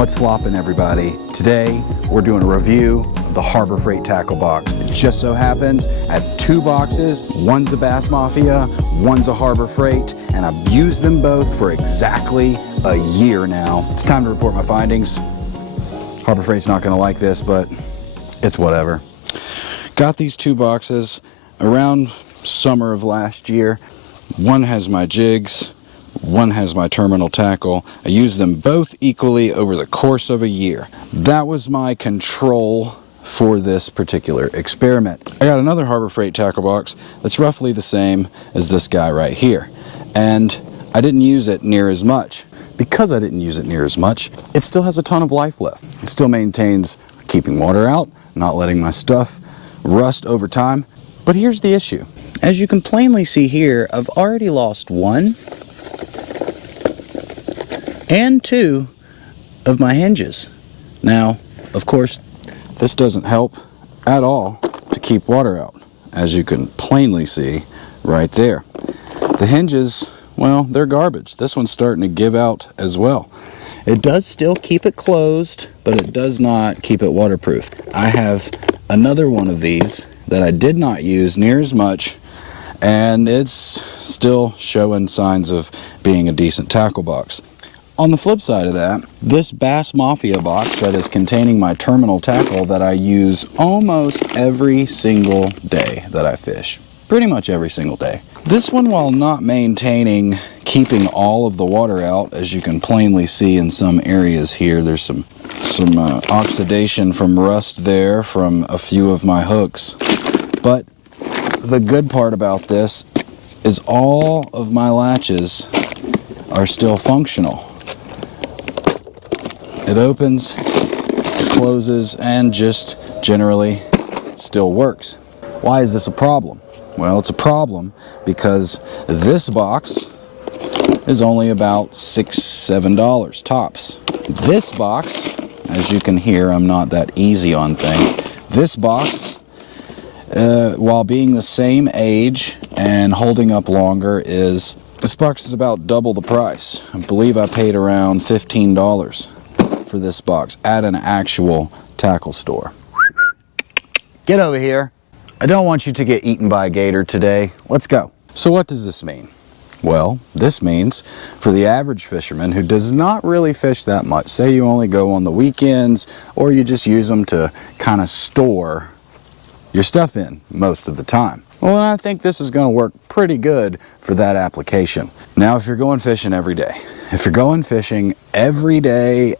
What's flopping, everybody? Today we're doing a review of the Harbor Freight tackle box. It just so happens I have two boxes. One's a Bass Mafia, one's a Harbor Freight, and I've used them both for exactly a year now. It's time to report my findings. Harbor Freight's not going to like this, but it's whatever. Got these two boxes around summer of last year. One has my jigs, one has my terminal tackle. I used them both equally over the course of a year. That was my control for this particular experiment. I got another Harbor Freight tackle box that's roughly the same as this guy right here. And I didn't use it near as much. Because I didn't use it near as much, it still has a ton of life left. It still maintains keeping water out, not letting my stuff rust over time. But here's the issue. As you can plainly see here, I've already lost one and two of my hinges. Now, of course, this doesn't help at all to keep water out, as you can plainly see right there. The hinges, well, they're garbage. This one's starting to give out as well. It does still keep it closed, but it does not keep it waterproof. I have another one of these that I did not use near as much, and it's still showing signs of being a decent tackle box. On the flip side of that, this Bass Mafia box that is containing my terminal tackle that I use almost every single day that I fish. Pretty much every single day. This one, while not maintaining keeping all of the water out, as you can plainly see in some areas here, there's some oxidation from rust there from a few of my hooks. But the good part about this is all of my latches are still functional. It opens, it closes, and just generally still works. Why is this a problem? Well, it's a problem because this box is only about $6, $7 tops. This box, as you can hear, I'm not that easy on things. This box, while being the same age and holding up longer, this box is about double the price. I believe I paid around $15 for this box at an actual tackle store. Get over here. I don't want you to get eaten by a gator today. Let's go. So what does this mean? Well, this means for the average fisherman who does not really fish that much, say you only go on the weekends or you just use them to kind of store your stuff in most of the time. Well, I think this is going to work pretty good for that application. Now, if you're going fishing every day,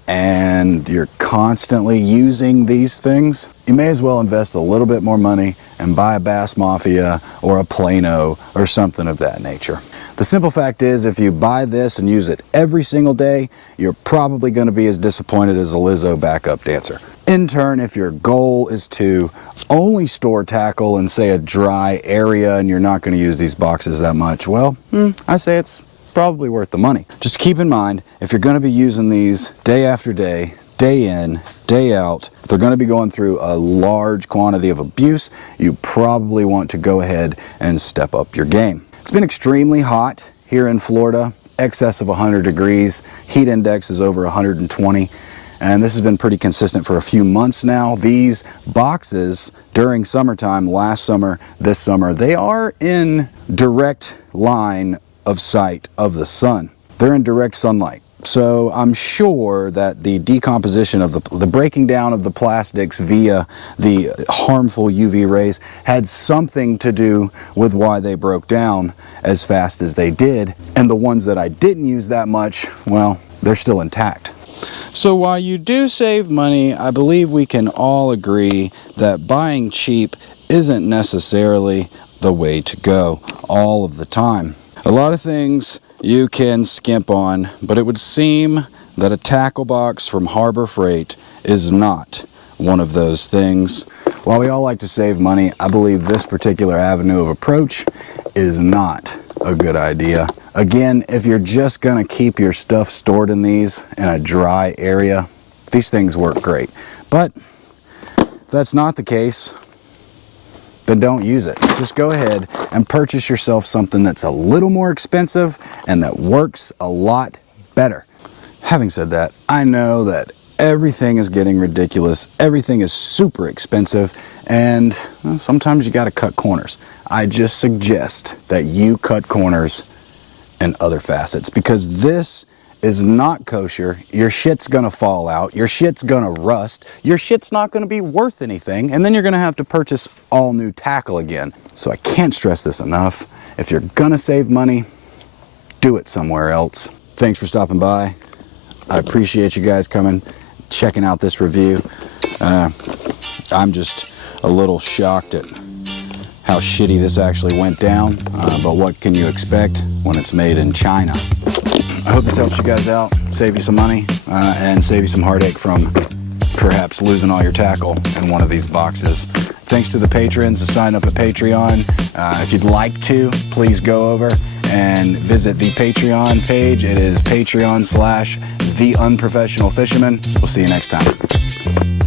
and you're constantly using these things, you may as well invest a little bit more money and buy a Bass Mafia or a Plano or something of that nature. The simple fact is, if you buy this and use it every single day, you're probably going to be as disappointed as a Lizzo backup dancer. In turn, if your goal is to only store tackle in, say, a dry area and you're not going to use these boxes that much, well, I say it's probably worth the money. Just keep in mind, if you're going to be using these day after day, day in, day out, if they're going to be going through a large quantity of abuse, you probably want to go ahead and step up your game. It's been extremely hot here in Florida, excess of 100 degrees. Heat index is over 120. And this has been pretty consistent for a few months now. These boxes during summertime, last summer, this summer, they are in direct line of sight of the sun. They're in direct sunlight. So I'm sure that the decomposition of the breaking down of the plastics via the harmful UV rays had something to do with why they broke down as fast as they did. And the ones that I didn't use that much, well, they're still intact. So while you do save money, I believe we can all agree that buying cheap isn't necessarily the way to go all of the time. A lot of things you can skimp on, but it would seem that a tackle box from Harbor Freight is not one of those things. While we all like to save money, I believe this particular avenue of approach is not a good idea. Again, if you're just gonna keep your stuff stored in these in a dry area, these things work great. But if that's not the case, then don't use it. Just go ahead and purchase yourself something that's a little more expensive and that works a lot better. Having said that, I know that Everything is getting ridiculous. Everything is super expensive, and well, sometimes you got to cut corners. I just suggest that you cut corners in other facets, because this is not kosher. Your shit's gonna fall out, your shit's gonna rust, your shit's not gonna be worth anything, and then you're gonna have to purchase all new tackle again. So I can't stress this enough. If you're gonna save money, do it somewhere else. Thanks for stopping by. I appreciate you guys coming, checking out this review. I'm just a little shocked at how shitty this actually went down, but what can you expect when it's made in China? I hope this helps you guys out, save you some money, and save you some heartache from perhaps losing all your tackle in one of these boxes. Thanks to the patrons who signed up at Patreon. If you'd like to, please go over and visit the Patreon page. It is Patreon/TheUnprofessionalFisherman. We'll see you next time.